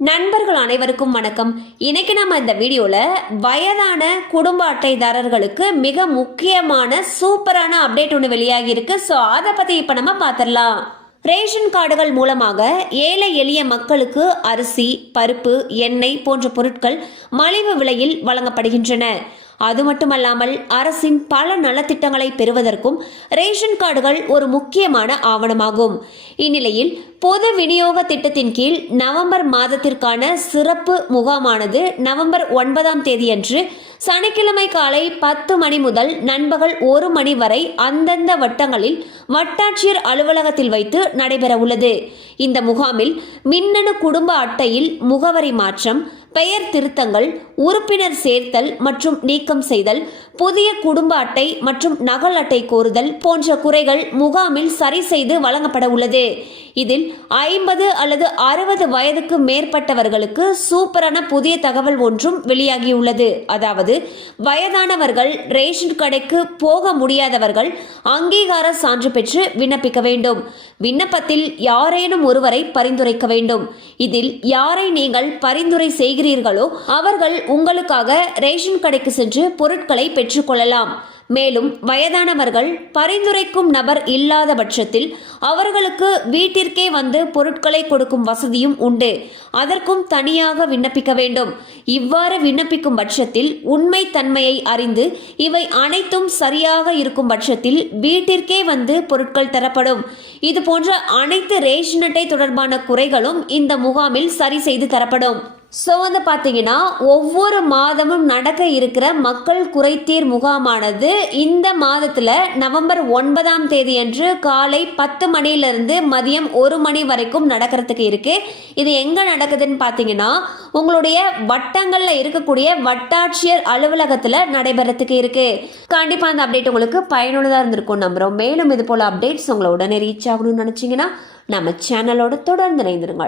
நண்பர்கள் அனைவருக்கும் வணக்கம். இன்னைக்கு நம்ம இந்த வீடியோல வயதான குடும்ப அட்டைதாரர்களுக்கு மிக முக்கியமான சூப்பரான அப்டேட் ஒன்று வெளியாகி இருக்கு. ஸோ அதை பத்தி இப்ப நம்ம பார்த்துடலாம். ரேஷன் கார்டுகள் மூலமாக ஏழை எளிய மக்களுக்கு அரிசி, பருப்பு, எண்ணெய் போன்ற பொருட்கள் மலிவு விலையில் வழங்கப்படுகின்றன. அது மட்டுமல்லாமல் அரசின் பல நலத்திட்டங்களை பெறுவதற்கும் ரேஷன் கார்டுகள் ஒரு முக்கியமான ஆவணமாகும். இந்நிலையில் பொது விநியோக திட்டத்தின் கீழ் நவம்பர் மாதத்திற்கான சிறப்பு முகாமானது நவம்பர் 9ஆம் தேதியன்று சனிக்கிழமை காலை 10 மணி முதல் நண்பகல் 1 மணி வரை அந்தந்த வட்டங்களில் வட்டாட்சியர் அலுவலகத்தில் வைத்து நடைபெற உள்ளது. இந்த முகாமில் மின்னணு குடும்ப அட்டையில் முகவரி மாற்றம், பெயர் திருத்தங்கள், உறுப்பினர் சேர்த்தல் மற்றும் நீக்கம் செய்தல், புதிய குடும்ப அட்டை மற்றும் நகல் அட்டை கோருதல் போன்ற குறைகள் முகாமில் சரி செய்து வழங்கப்பட உள்ளது. இதில் 50 அல்லது 60 வயதுக்கு மேற்பட்டவர்களுக்கு சூப்பரான புதிய தகவல் ஒன்றும் வெளியாகியுள்ளது. அதாவது வயதானவர்கள் ரேஷன் கடைக்கு போக முடியாதவர்கள் அங்கீகார சான்று பெற்று விண்ணப்பிக்க வேண்டும். விண்ணப்பத்தில் யாரேனும் ஒருவரை பரிந்துரைக்க வேண்டும். இதில் யாரை நீங்கள் பரிந்துரை செய்கிறீர்களோ அவர்கள் உங்களுக்காக ரேஷன் கடைக்கு சென்று பொருட்களை பெற்றுக்கொள்ளலாம். மேலும் வயதானவர்கள் பரிந்துரைக்கும் நபர் இல்லாத பட்சத்தில் அவர்களுக்கு வீட்டிற்கே வந்து பொருட்களை கொடுக்கும் வசதியும் உண்டு. அதற்கும் தனியாக விண்ணப்பிக்க வேண்டும். இவ்வாறு விண்ணப்பிக்கும் பட்சத்தில் உண்மை தன்மையை அறிந்து இவை அனைத்தும் சரியாக இருக்கும் பட்சத்தில் வீட்டிற்கே வந்து பொருட்கள் தரப்படும். இது போன்ற அனைத்து ரேஷன் அட்டை தொடர்பான குறைகளும் இந்த முகாமில் சரி செய்து தரப்படும். ஸோ பார்த்தீங்கன்னா ஒவ்வொரு மாதமும் நடக்க இருக்கிற மக்கள் குறைதீர் முகாமானது இந்த மாதத்தில் நவம்பர் 9ஆம் தேதி அன்று காலை 10 மணியிலிருந்து மதியம் 1 மணி வரைக்கும் நடக்கிறதுக்கு இருக்கு. இது எங்கே நடக்குதுன்னு பார்த்தீங்கன்னா உங்களுடைய வட்டங்களில் இருக்கக்கூடிய வட்டாட்சியர் அலுவலகத்தில் நடைபெறத்துக்கு இருக்கு. கண்டிப்பாக அந்த அப்டேட் உங்களுக்கு பயனுள்ளதாக இருந்திருக்கும் நம்புகிறோம். மேலும் இது போல் அப்டேட்ஸ் உங்களை உடனே ரீச் ஆகணும்னு நினச்சிங்கன்னா நம்ம சேனலோட தொடர்ந்து இணைந்திருங்கள்.